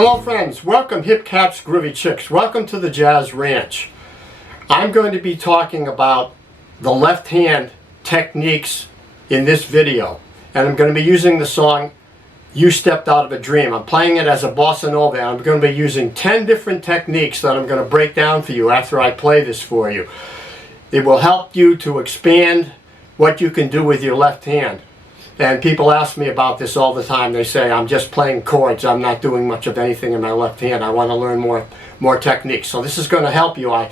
Hello friends, welcome hip cats, groovy chicks. Welcome to the Jazz Ranch. I'm going to be talking about the left hand techniques in this video. And I'm going to be using the song You Stepped Out of a Dream. I'm playing it as a bossa nova, and I'm going to be using 10 different techniques that I'm going to break down for you after I play this for you. It will help you to expand what you can do with your left hand. And people ask me about this all the time. They say, I'm just playing chords. I'm not doing much of anything in my left hand. I want to learn more techniques. So this is going to help you. I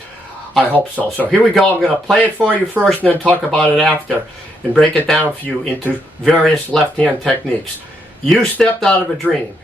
hope so. So here we go. I'm going to play it for you first and then talk about it after and break it down for you into various left hand techniques. You Stepped Out of a Dream.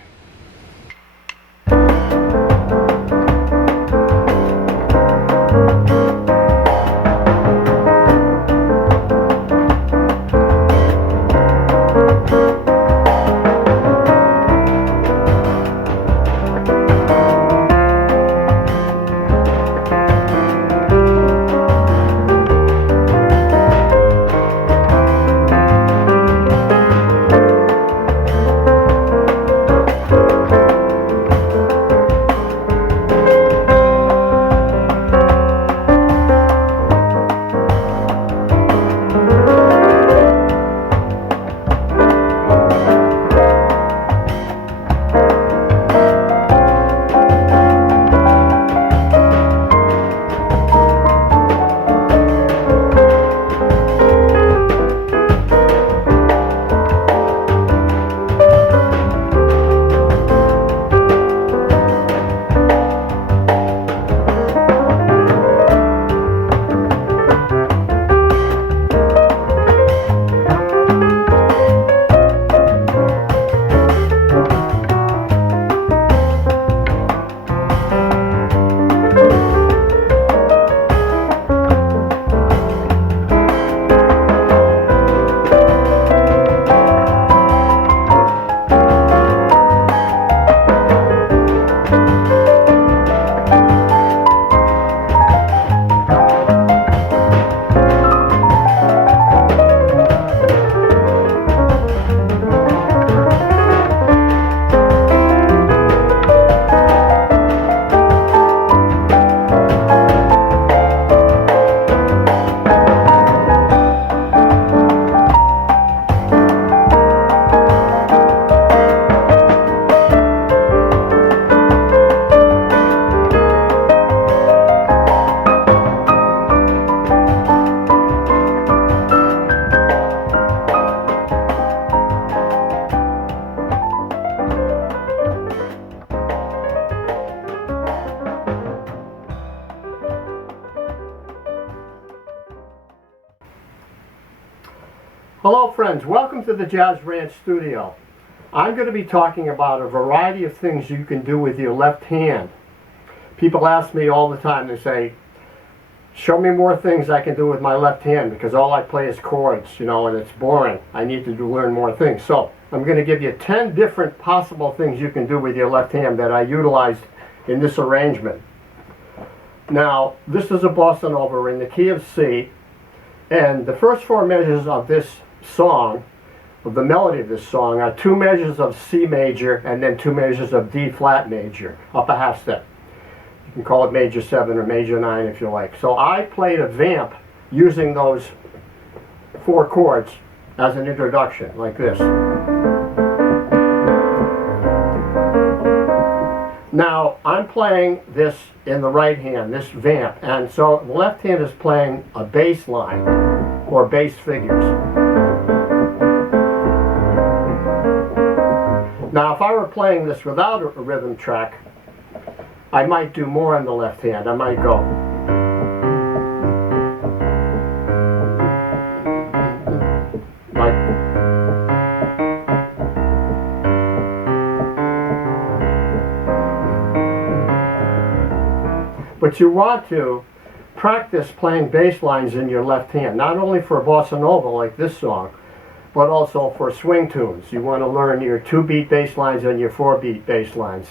Hello friends, welcome to the Jazz Ranch studio. I'm going to be talking about a variety of things you can do with your left hand. People ask me all the time, they say, show me more things I can do with my left hand because all I play is chords, you know, and it's boring. I need to learn more things. So I'm going to give you 10 different possible things you can do with your left hand that I utilized in this arrangement. Now, this is a bossa nova in the key of C, and the first 4 measures of this song, of the melody of this song, are 2 measures of C major and then 2 measures of D flat major, up a half step. You can call it major 7 or major 9 if you like. So I played a vamp using those 4 chords as an introduction, like this. Now I'm playing this in the right hand, this vamp, and so the left hand is playing a bass line or bass figures. Now if I were playing this without a rhythm track, I might do more on the left hand. I might go. But you want to practice playing bass lines in your left hand, not only for a bossa nova like this song, but also for swing tunes. You want to learn your 2-beat bass lines and your 4-beat bass lines.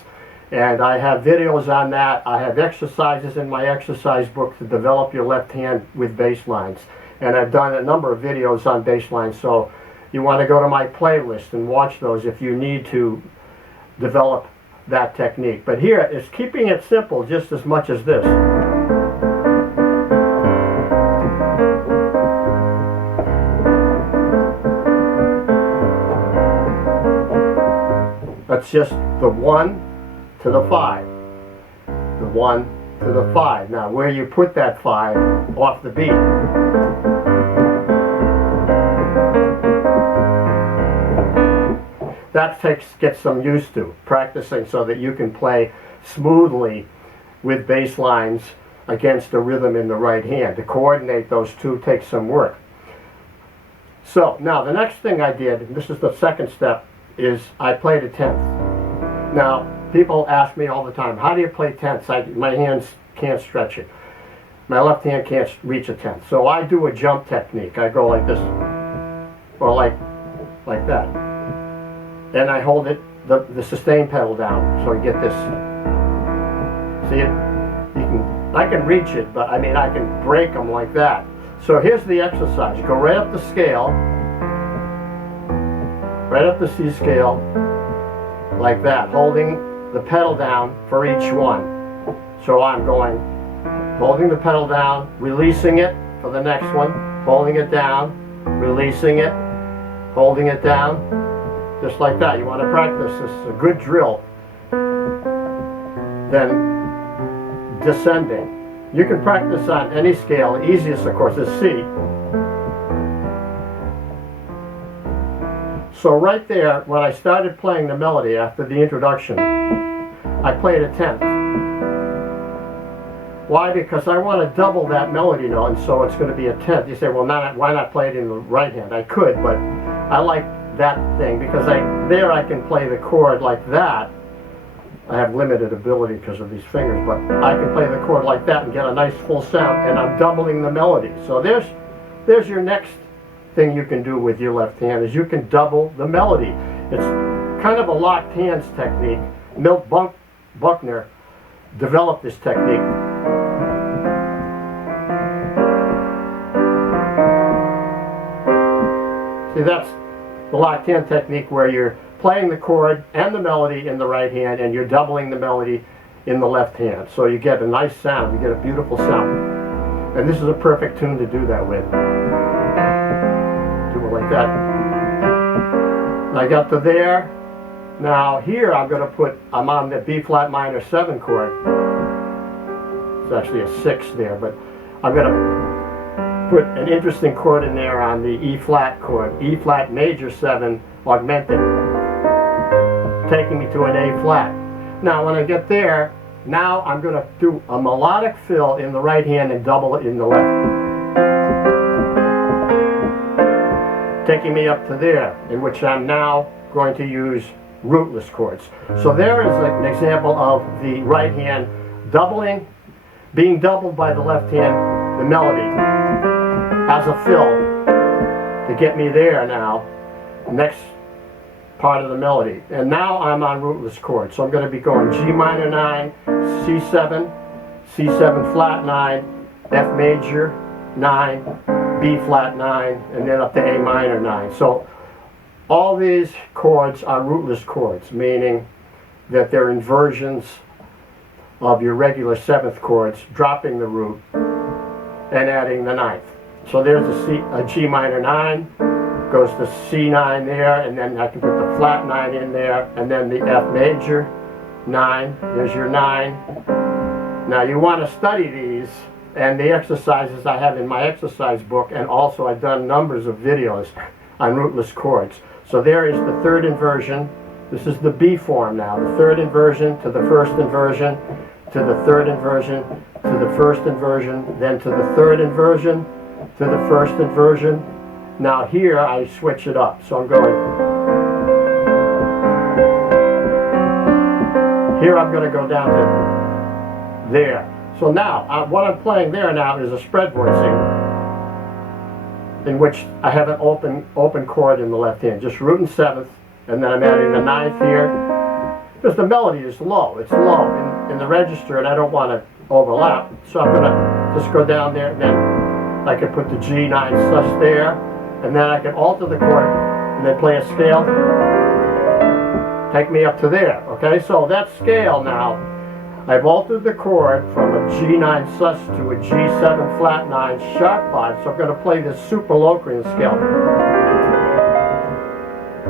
And I have videos on that. I have exercises in my exercise book to develop your left hand with bass lines. And I've done a number of videos on bass lines, so you want to go to my playlist and watch those if you need to develop that technique. But here it's keeping it simple just as much as this. That's just the 1 to the 5. The 1 to the 5. Now where you put that 5 off the beat. That gets some used to, practicing so that you can play smoothly with bass lines against a rhythm in the right hand. To coordinate those two takes some work. So now the next thing I did, and this is the second step, is I played a 10th. Now people ask me all the time, how do you play 10ths? My hands can't stretch it. My left hand can't reach a 10th. So I do a jump technique. I go like this, or like that. And I hold it, the sustain pedal down, so you get this. See it? I can reach it, but I mean I can break them like that. So here's the exercise. You go right up the scale, right up the C scale, like that, holding the pedal down for each one. So I'm going, holding the pedal down, releasing it for the next one, holding it down, releasing it, holding it down. Just like that. You want to practice this. A good drill. Then descending. You can practice on any scale. The easiest, of course, is C. So right there, when I started playing the melody after the introduction, I played a 10th. Why? Because I want to double that melody note, and so it's going to be a 10th. You say, well, why not play it in the right hand? I could, but I like that thing because there I can play the chord like that. I have limited ability because of these fingers, but I can play the chord like that and get a nice full sound, and I'm doubling the melody. So there's your next thing you can do with your left hand, is you can double the melody. It's kind of a locked hands technique. Milt Buckner developed this technique. See, that's the locked hand technique, where you're playing the chord and the melody in the right hand and you're doubling the melody in the left hand. So you get a nice sound, you get a beautiful sound. And this is a perfect tune to do that with. Do it like that. And I got to there. Now here I'm on the B flat minor 7 chord. It's actually a 6 there, but I'm going to put an interesting chord in there on the E flat chord, E flat major 7 augmented, taking me to an A flat. Now when I get there, now I'm going to do a melodic fill in the right hand and double it in the left, taking me up to there, in which I'm now going to use rootless chords. So there is an example of the right hand being doubled by the left hand, the melody, as a fill to get me there now, next part of the melody. And now I'm on rootless chords. So I'm going to be going G minor 9, C7, C7 flat 9, F major 9, B flat 9, and then up to A minor 9. So all these chords are rootless chords, meaning that they're inversions of your regular 7th chords, dropping the root and adding the 9th. So there's a G minor 9, goes to C9 there, and then I can put the flat 9 in there, and then the F major 9, there's your 9. Now you want to study these and the exercises I have in my exercise book, and also I've done numbers of videos on rootless chords. So there is the third inversion. This is the B form now, the third inversion to the first inversion, to the third inversion, to the first inversion, then to the third inversion, to the first inversion. Now here I switch it up. So I'm going, here I'm going to go down to there. So now what I'm playing there now is a spread voicing, in which I have an open chord in the left hand, just root and 7th, and then I'm adding the 9th here, because the melody is low. It's low in the register, and I don't want to overlap. So I'm going to just go down there, and then I can put the G9 sus there, and then I can alter the chord, and then play a scale, take me up to there. Okay, so that scale now, I've altered the chord from a G9 sus to a G7 flat 9 sharp 5, so I'm going to play this super Locrian scale.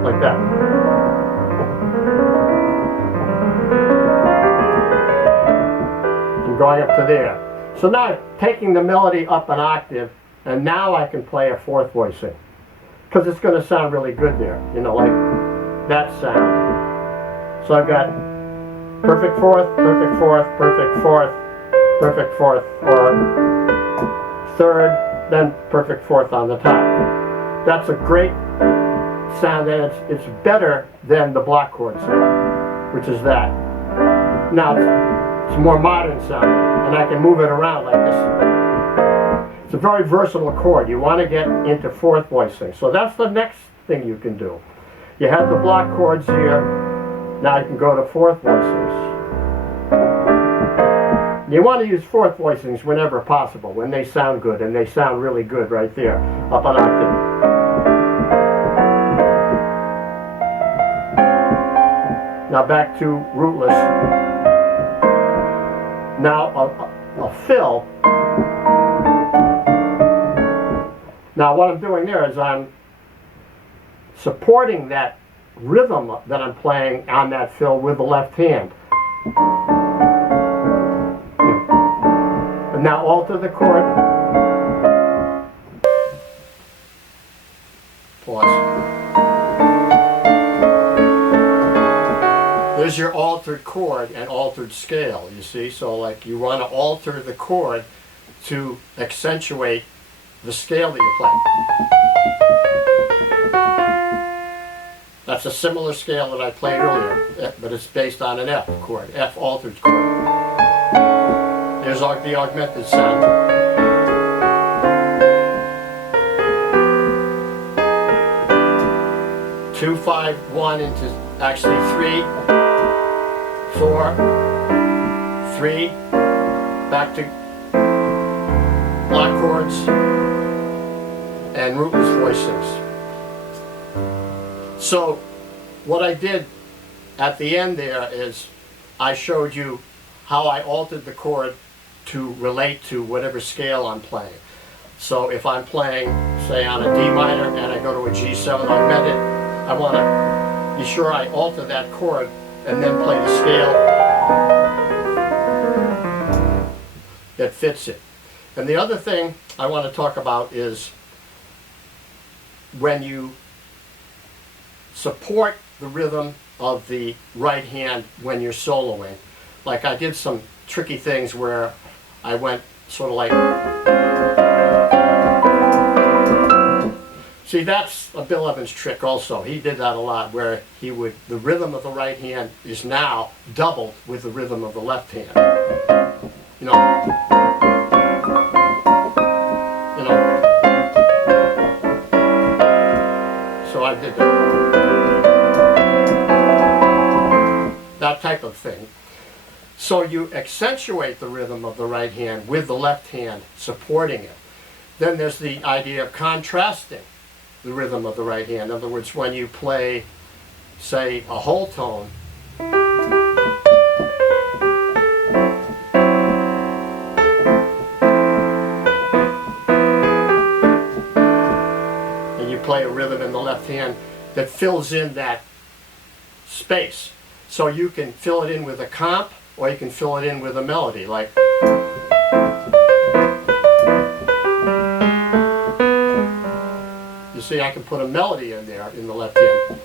Like that. I'm going up to there. So now I'm taking the melody up an octave, and now I can play a fourth voicing. Because it's going to sound really good there, you know, like that sound. So I've got perfect fourth, perfect fourth, perfect fourth, perfect fourth, or third, then perfect fourth on the top. That's a great sound, and it's better than the block chord sound, which is that. Now it's a more modern sound, and I can move it around like this. It's a very versatile chord. You want to get into fourth voicing. So that's the next thing you can do. You have the block chords here. Now you can go to fourth voicings. You want to use fourth voicings whenever possible, when they sound good, and they sound really good right there, up an octave. Now back to Rootless. Now a fill. Now what I'm doing there is I'm supporting that rhythm that I'm playing on that fill with the left hand. And now alter the chord. Pause. There's your altered chord and altered scale, you see? So like you want to alter the chord to accentuate the scale that you're playing. That's a similar scale that I played earlier, but it's based on an F chord, F altered chord. There's the augmented sound. Two, 5, 1 into actually 3, 4, 3, back to block chords and rootless voicings. So what I did at the end there is I showed you how I altered the chord to relate to whatever scale I'm playing. So if I'm playing, say, on a D minor and I go to a G7 augmented, I want to be sure I alter that chord and then play the scale that fits it. And the other thing I want to talk about is when you support the rhythm of the right hand when you're soloing. Like I did some tricky things where I went sort of like... See, that's a Bill Evans trick also. He did that a lot, where he would, the rhythm of the right hand is now doubled with the rhythm of the left hand. You know. So I did that type of thing. So you accentuate the rhythm of the right hand with the left hand supporting it. Then there's the idea of contrasting the rhythm of the right hand. In other words, when you play, say, a whole tone, and you play a rhythm in the left hand that fills in that space. So you can fill it in with a comp, or you can fill it in with a melody, like... You see, I can put a melody in there in the left hand.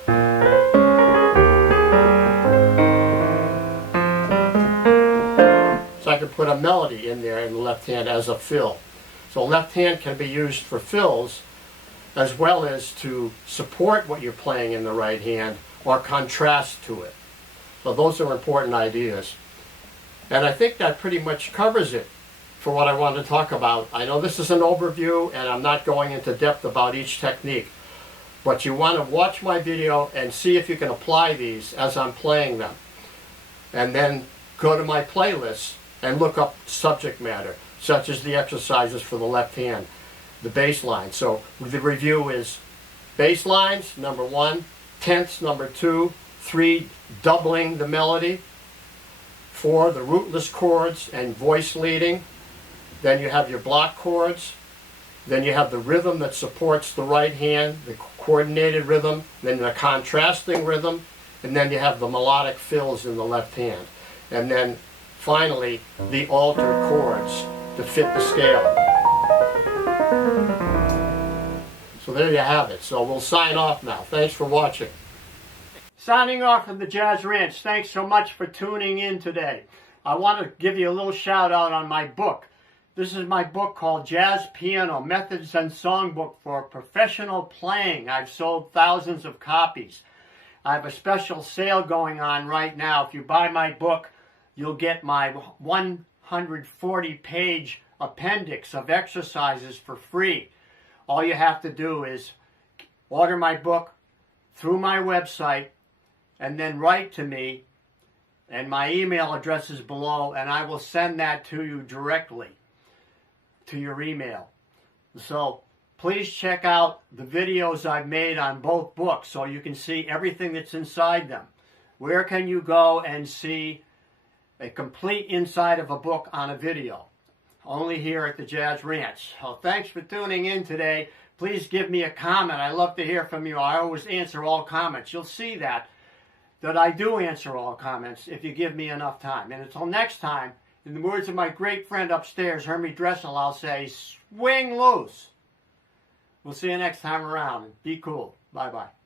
So I can put a melody in there in the left hand as a fill. So left hand can be used for fills as well as to support what you're playing in the right hand or contrast to it. So those are important ideas. And I think that pretty much covers it for what I wanted to talk about. I know this is an overview and I'm not going into depth about each technique, but you want to watch my video and see if you can apply these as I'm playing them. And then go to my playlist and look up subject matter, such as the exercises for the left hand, the bass line. So the review is bass lines, number 1, tenths, number 2, 3, doubling the melody. 4, the rootless chords and voice leading. Then you have your block chords. Then you have the rhythm that supports the right hand, the coordinated rhythm, then the contrasting rhythm, and then you have the melodic fills in the left hand. And then finally, the altered chords to fit the scale. So there you have it. So we'll sign off now. Thanks for watching. Signing off from the Jazz Ranch. Thanks so much for tuning in today. I want to give you a little shout out on my book. This is my book called Jazz Piano Methods and Songbook for Professional Playing. I've sold thousands of copies. I have a special sale going on right now. If you buy my book, you'll get my 140-page appendix of exercises for free. All you have to do is order my book through my website and then write to me, and my email address is below, and I will send that to you directly to your email. So please check out the videos I've made on both books so you can see everything that's inside them. Where can you go and see a complete inside of a book on a video? Only here at the Jazz Ranch. So thanks for tuning in today. Please give me a comment. I love to hear from you. I always answer all comments. You'll see that I do answer all comments if you give me enough time. And until next time, in the words of my great friend upstairs, Hermie Dressel, I'll say, swing loose. We'll see you next time around. Be cool. Bye-bye.